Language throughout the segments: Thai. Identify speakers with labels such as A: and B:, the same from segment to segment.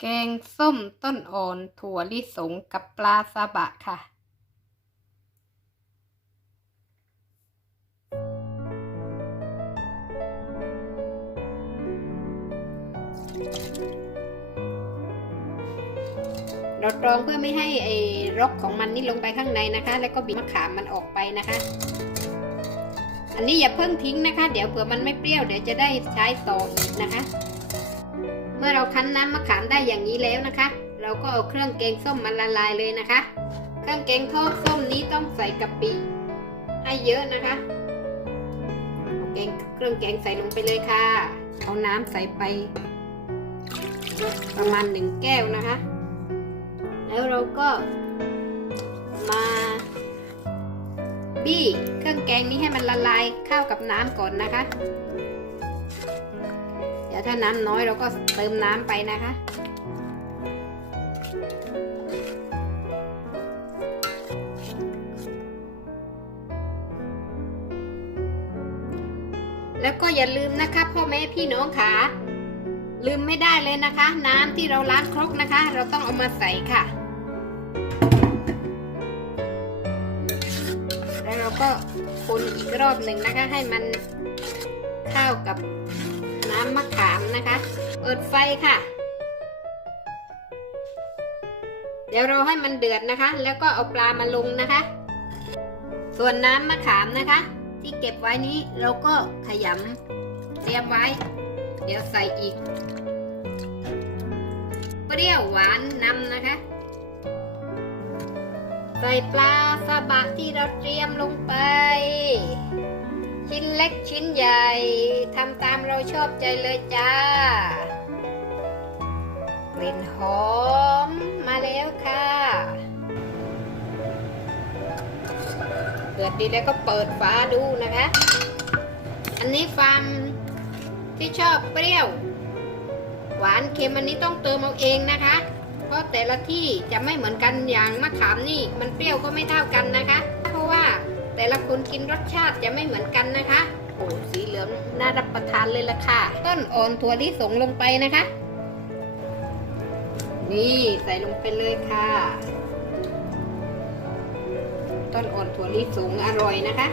A: แกงส้มต้นอ่อนถั่วลิสงกับปลาซาบะค่ะ เราตรองเพื่อไม่ให้ไอ้รกของมันนี่ลงไปข้างในนะคะ แล้วก็บีบมะขามมันออกไปนะคะ อันนี้อย่าเพิ่งทิ้งนะคะ เดี๋ยวเผื่อมันไม่เปรี้ยวเดี๋ยวจะได้ใช้ต่ออีกนะคะ มื่อเราคั้นน้ำมะขามได้อย่างนี้แล้วนะคะ เราก็เอาเครื่องแกงส้มมาละลายเลยนะคะ เครื่องแกงทอดส้มนี้ต้องใส่กะปิให้เยอะนะคะเอาแกงเครื่องแกงใส่ลงไปเลยค่ะ เอาน้ำใส่ไป ประมาณหนึ่งแก้วนะคะ แล้วเราก็มาบี้เครื่องแกงนี้ให้มันละลายเข้ากับน้ำก่อนนะคะ ดี๋ยวถ้าน้ำน้อยเราก็เติมน้ำไปนะคะ แล้วก็อย่าลืมนะคะพ่อแม่พี่น้องค่ะลืมไม่ได้เลยนะคะ น้ำที่เราล้างครกนะคะ เราต้องเอามาใส่ค่ะ แล้วเราก็คนอีกรอบหนึ่งนะคะ ให้มันเข้ากับ น้ำมะขามนะคะ เปิดไฟค่ะ เดี๋ยวเราให้มันเดือดนะคะ แล้วก็เอาปลามาลงนะคะ ส่วนน้ำมะขามนะคะ ที่เก็บไว้นี้เราก็ขยำเตรียมไว้ เดี๋ยวใส่อีก เปรี้ยวหวานนำนะคะ ใส่ปลาซาบะที่เราเตรียมลงไป ชิ้นเล็กชิ้นใหญ่ทำตามเราชอบใจเลยจ้ากลิ่นหอมมาแล้วค่ะเดือดดีแล้วก็เปิดฝาดูนะคะ อันนี้ฟาร์มที่ชอบเปรี้ยว หวานเค็มอันนี้ต้องเติมเอาเองนะคะ เพราะแต่ละที่จะไม่เหมือนกันอย่างมะขามนี่ มันเปรี้ยวก็ไม่เท่ากันนะคะ เพราะว่า แต่ละคนกินรสชาติจะไม่เหมือนกันนะคะโอ้สีเหลืองน่ารับประทานเลยล่ะค่ะ ต้นอ่อนถั่วลิสงลงไปนะคะ นี่ใส่ลงไปเลยค่ะ ต้นอ่อนถั่วลิสงอร่อยนะคะ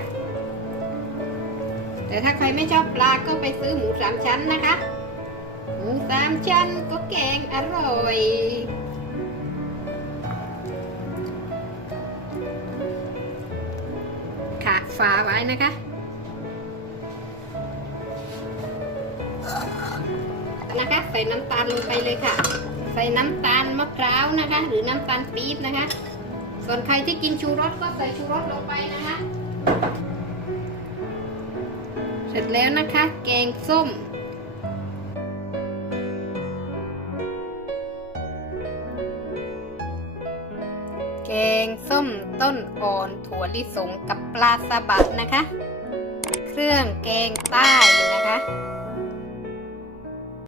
A: แต่ถ้าใครไม่ชอบปลาก็ไปซื้อหมูสามชั้นนะคะ หมูสามชั้นก็แกงอร่อย ฝาไว้นะคะนะคะใส่น้ำตาลลงไปเลยค่ะ ใส่น้ำตาลมะพร้าวนะคะ หรือน้ำตาลปี๊บนะคะ ส่วนใครที่กินชูรสก็ใส่ชูรสลงไปนะคะ เสร็จแล้วนะคะ แกงส้ม งส้มต้นอ่อนถั่วลิสงกับปลาซาบะนะคะ เครื่องแกงใต้นะคะ